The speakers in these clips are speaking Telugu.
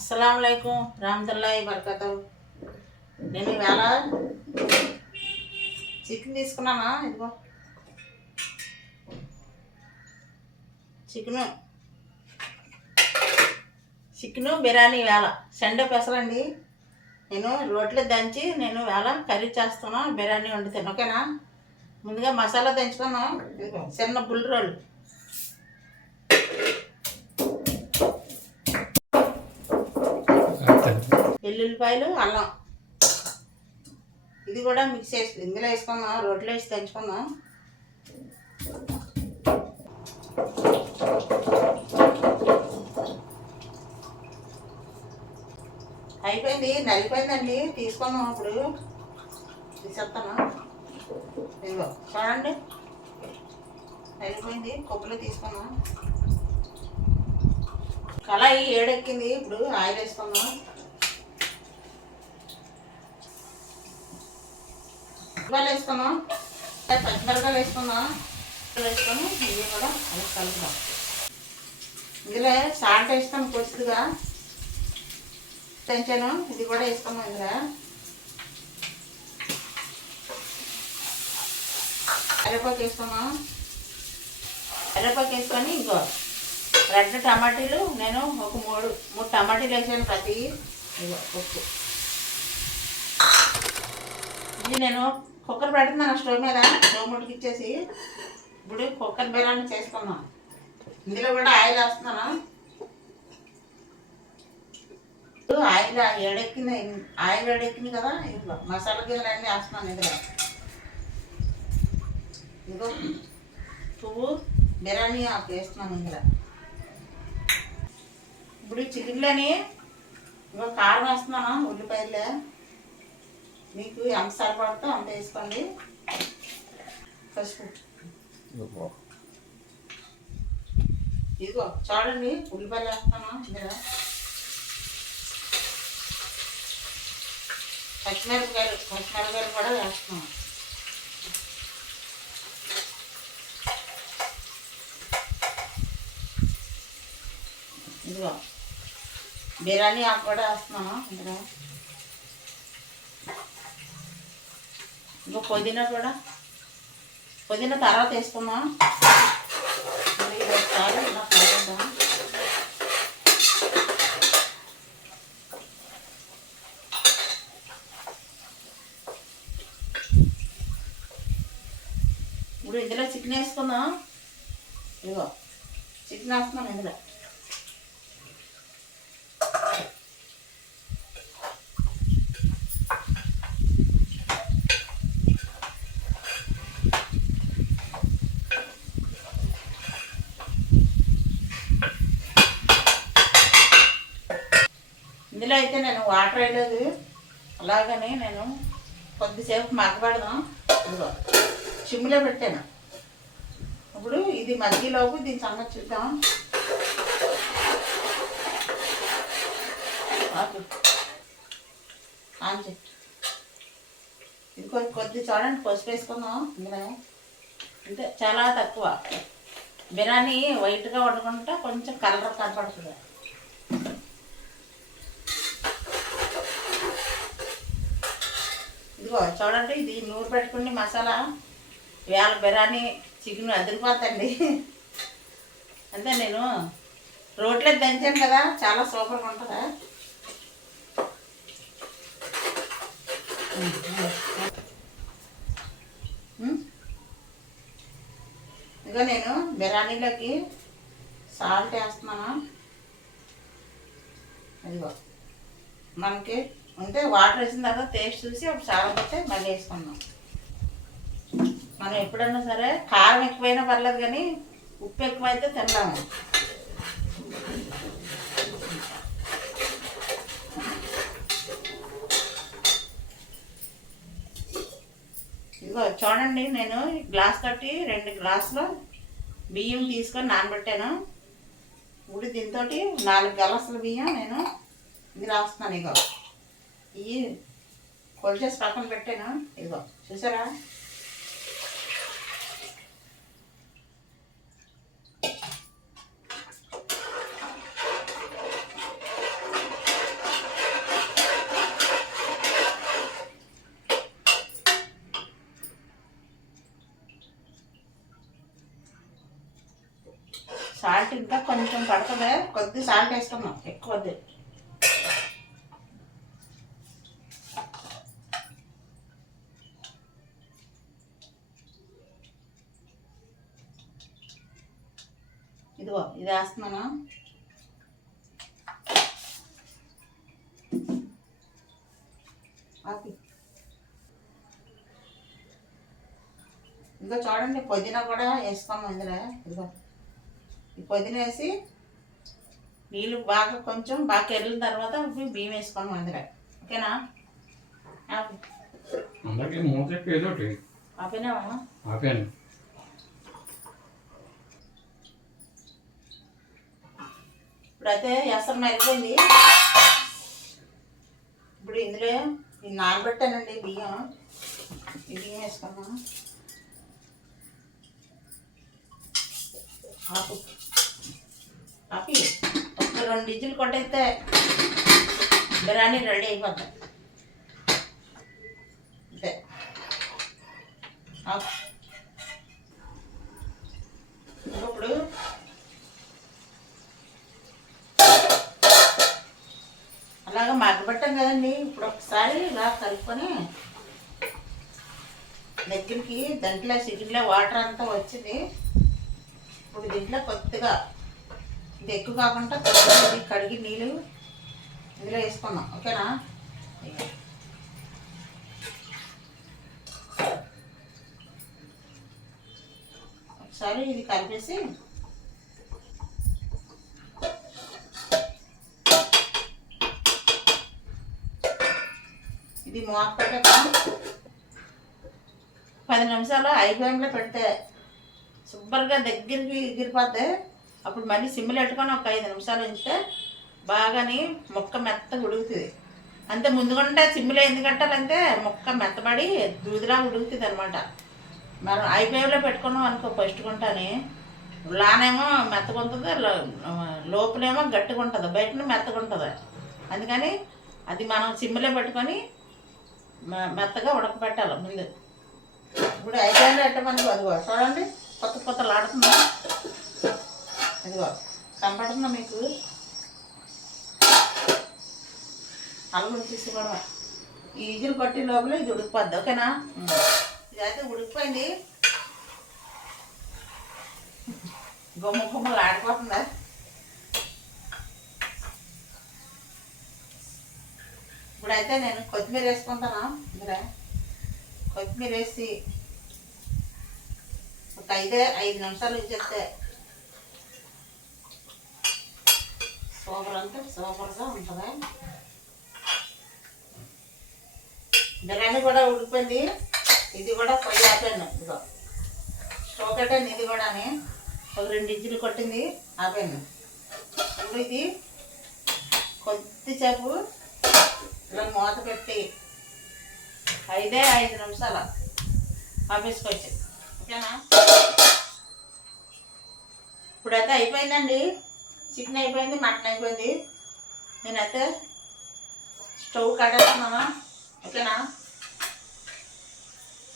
అస్సలం అయికం రామతుల్లాయి బర్కత నేను ఇవాళ చికెన్ తీసుకున్నానా? ఇదిగో. చికెను. చికెను బిర్యానీ వేళ. సండే పెసరండి నేను రోట్లో దంచి నేను వేళ కర్రీ చేస్తున్నాను బిర్యానీ వండుతాను. ఓకేనా? ముందుగా మసాలా దంచుకున్నాం చిన్న బుల్లి రోళ్ళు వెల్లుల్లిపాయలు అల్లం. ఇది కూడా మిక్స్ చేసి ఇందులో వేసుకుందాం రోట్లో వేసి దంచుకుందాం అయిపోయింది నలిపోయిందండి తీసుకుందాం ఇప్పుడు. తీసేస్తాను ఇదిగో చూడండి. నలిపోయింది కొప్పులో తీసుకుందాం కళాయి ఏడెక్కింది ఇప్పుడు ఆయిల్ వేసుకుందాం. ఉల్లిపాయలు వేసుకుందాం పచ్చిమిరపకాయలు వేసుకుందాం వేసుకొని ఇవి కూడా అలా కలుపుదాం ఇందులో సాల్ట్ వేస్తాను కొద్దిగా. పెంచాను ఇది కూడా వేసుకున్నాం ఇందులో. కరివేపాకు వేసుకున్నాం కరివేపాకు వేసుకొని ఇంకో రెండు టమాటీలు నేను ఒక మూడు మూడు టమాటీలు వేసాను ప్రతి. ఇదిగో ఉప్పు. ఇది నేను కుక్కర్ పెడుతున్నాను స్టవ్ మీద. స్టవ్ ముడికిచ్చేసి ఇప్పుడు కుక్కర్ బిర్యానీ చేసుకుందాం. ఇందులో కూడా ఆయిల్ వేస్తున్నాను. ఆయిల్ ఎడెక్కిన ఆయిల్ ఎడెక్కింది కదా ఇందులో మసాలా గిన్నెలు అన్నీ వేస్తున్నాను ఇందులో. ఇదిగో పువ్వు బిర్యానీ ఆకు వేస్తున్నాను ఇందులో. ఇప్పుడు చికెన్లోని ఇంకో కారం వేస్తున్నాను ఉల్లిపాయలే. మీకు ఎంత సరిపడుతుందో అంత వేసుకోండి. పసుపు. ఇదిగో. చూడండి ఉల్లిపాయలు వేస్తాను ఇందులో. పచ్చిమిరపకాయలు పచ్చిమిరపకాయలు కూడా వేస్తున్నాం ఇదిగో బిర్యానీ ఆకు కూడా వేస్తున్నాను ఇందులో. ఇంకా పుదీనా కూడా. పుదీనా తర్వాత వేసుకుందాం ఒకసారి ఇలా ఇప్పుడు ఇందులో చికెన్ వేసుకుందాం ఇదిగో చికెన్ వేస్తున్నాం ఇందులో అయితే నేను వాటర్ వేయలేదు అలాగని నేను కొద్దిసేపు మగ్గబెడదాం ఇదిగో చిమ్ములో పెట్టాను. ఇప్పుడు ఇది మధ్యలోపు దీని సంగతి చూద్దాం. ఆన్ ఇది కొద్ది కొద్ది చూడండి పసుపు వేసుకుందాం. ఇందులో అంటే చాలా తక్కువ. బిర్యానీ వైట్గా వండుకుంటే కొంచెం కలర్ కనపడుతుంది. ఇదిగో చూడండి ఇది నూరు పెట్టుకుని మసాలా. వేల బిర్యానీ చికెన్ అదిరిపోతండి అంతే నేను. రోట్లో దంచాను కదా చాలా సూపర్గా ఉంటుందా? ఇదిగో నేను బిర్యానీలోకి సాల్ట్ వేస్తున్నాను. అదిగో మనకి ఉంటే వాటర్ వేసిన తర్వాత టేస్ట్ చూసి అప్పుడు సాగపోతే మళ్ళీ వేసుకుందాం. మనం ఎప్పుడన్నా సరే కారం ఎక్కువైనా పర్లేదు కానీ ఉప్పు ఎక్కువైతే తినలేము. ఇదిగో చూడండి నేను గ్లాస్ తోటి రెండు గ్లాసులు బియ్యం తీసుకొని నానబెట్టాను. ఇప్పుడు దీంతో నాలుగు గ్లాసుల బియ్యం నేను ఇది రాస్తున్నాను ఇగో ఇవి కొలిచేసి పక్కన పెట్టాను? ఇదిగో చూసారా? సాల్ట్ ఇంకా కొంచెం పడుతుంది. కొద్ది సాల్ట్ వేసుకున్నాం ఎక్కువ వద్దు ఇదిగో ఇది వేస్తున్నాను. ఇదిగో చూడండి పుదీనా కూడా వేసుకోము ఇందులో. ఇదిగో ఈ పుదీనా వేసి నీళ్ళు బాగా కొంచెం బాగా కెరిగిన తర్వాత బియ్యం వేసుకోము అందులో ఓకేనా. అందరికి మూత ఏదో ఆపినావా ఆపాను. ఇప్పుడైతే ఎసరు మరిపోయింది ఇప్పుడు ఇందులో ఇది నానబెట్టానండి బియ్యం. బియ్యం వేసుకున్నాను ఆపు. ఆపి. ఒక రెండు ఇజ్జులు కొట్టేస్తే బిర్యానీ రెడీ అయిపోద్ది. అంతే. ఆపు. కదండి ఇప్పుడు ఒకసారి ఇలా కలుపుకొని దగ్గరికి దాంట్లో సిగిల్లో వాటర్ అంతా వచ్చింది. ఇప్పుడు దీంట్లో కొద్దిగా ఇది ఎక్కువ కాకుండా కొద్దిగా ఇది కడిగి నీళ్ళు ఇందులో వేసుకున్నాం. ఓకేనా? ఒకసారి ఇది కలిపేసి ఇది మూత పది నిమిషాలు ఐ ఫ్లేమ్లో పెడితే శుభ్రంగా దగ్గరికి ఎగిరిపోతే అప్పుడు మళ్ళీ సిమ్లు పెట్టుకొని ఒక ఐదు నిమిషాలు ఉంచితే బాగాని మొక్క మెత్తగా ఉడుకుతుంది. అంతే ముందుకుంటే సిమ్లో ఎందుకు కట్టాలంటే మొక్క మెత్తబడి దూదిలా ఉడుకుతుంది అనమాట మనం ఐ ఫ్లేమ్లో పెట్టుకున్నాం అనుకో ఫస్ట్ కొంటాని. లానేమో మెత్తగా ఉంటుంది లోపలేమో గట్టిగా ఉంటుంది బయటనే మెత్తగా ఉంటుంది అందుకని అది మనం సిమ్లో పెట్టుకొని మెత్తగా ఉడకబెట్టాలి ముందు ఇప్పుడు ఐదేళ్ళు పెట్టమని అదిగో చూడండి కొత్త కొత్తలు ఆడుతుందా అదిగో కనపడుతుందా మీకు? అల్లం తీసుకోవడం ఈ ఇజులు కొట్టి లోపల ఇది ఉడికిపోద్ది ఓకేనా? ఇది అయితే ఉడికిపోయింది. గుమ్మ గుమ్మలు ఆడిపోతుందా ఇప్పుడైతే నేను కొత్తిమీర వేసుకుంటాను? ఇందులో కొత్తిమీర వేసి ఒక ఐదే ఐదు నిమిషాలు ఉంచేస్తే సూపర్ అంటే సూపర్గా ఉంటుంది? బిర్యానీ కూడా ఉడిపోయింది ఇది కూడా పొయ్యి ఆపాను ఇదిగో. స్టవ్ కట్టాను ఇది కూడా ఒక రెండు ఇంచులు కొట్టింది. ఆపాను ఇప్పుడు ఇది కొద్దిసేపు ఇలా మూత పెట్టి. ఐదే ఐదు నిమిషాల. ఆఫీస్కి ఓకేనా? ఇప్పుడైతే అయిపోయిందండి. చికెన్ అయిపోయింది మటన్ అయిపోయింది. నేనైతే స్టవ్ కట్టేస్తున్నాను. ఓకేనా?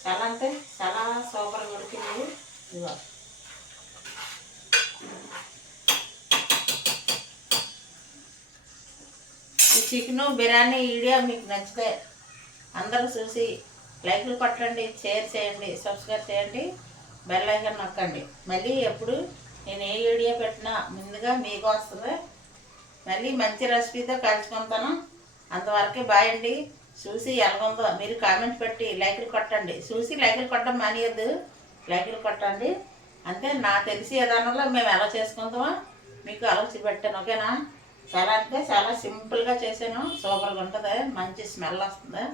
చాలా అంటే చాలా సూపర్గా ఉడికింది. ఇదిగో. చికెన్ బిర్యానీ వీడియో మీకు నచ్చితే అందరూ చూసి లైక్లు కొట్టండి షేర్ చేయండి సబ్స్క్రైబ్ చేయండి బెల్ ఐకన్ నొక్కండి. మళ్ళీ ఎప్పుడు నేను ఏ వీడియో పెట్టినా ముందుగా మీకు వస్తుంది. మళ్ళీ మంచి రెసిపీతో కలుసుకుంటాను. అంతవరకే బాయ్ అండి. చూసి ఎలాగుందో మీరు కామెంట్ పెట్టి లైకులు కొట్టండి. చూసి లైకులు కొట్టడం మానేయద్దు. లైకులు కొట్టండి. అంతే నా తెలిసి విధానంలో మేము ఎలా చేసుకుంటామో మీకు ఆలోచి పెట్టాను ఓకేనా? చాలా అంటే చాలా సింపుల్గా చేశాను. సూపర్గా ఉంటుంది. మంచి స్మెల్ వస్తుంది.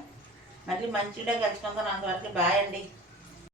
మళ్ళీ మంచిగా కలుసుకుంటాను అంతవరకు బాయ్ అండి.